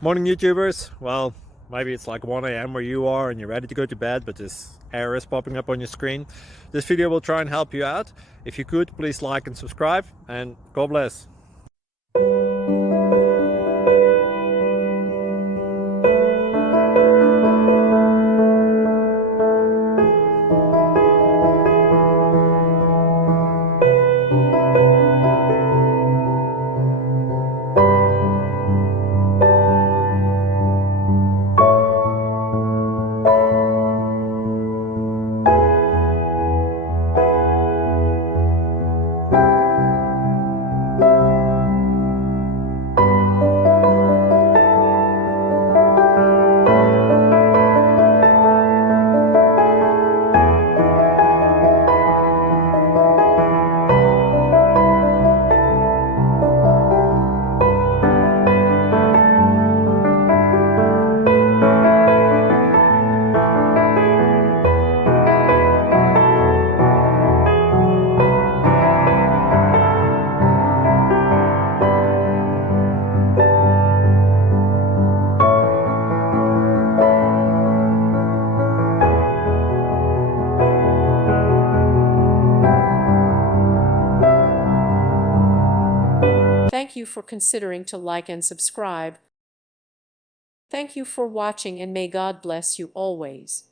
Morning YouTubers. Well, maybe it's like 1 a.m. where you are and you're ready to go to bed, but this error is popping up on your screen. This video will try and help you out. If you could, please like and subscribe, and God bless. Thank you for considering to like and subscribe. Thank you for watching, and may God bless you always.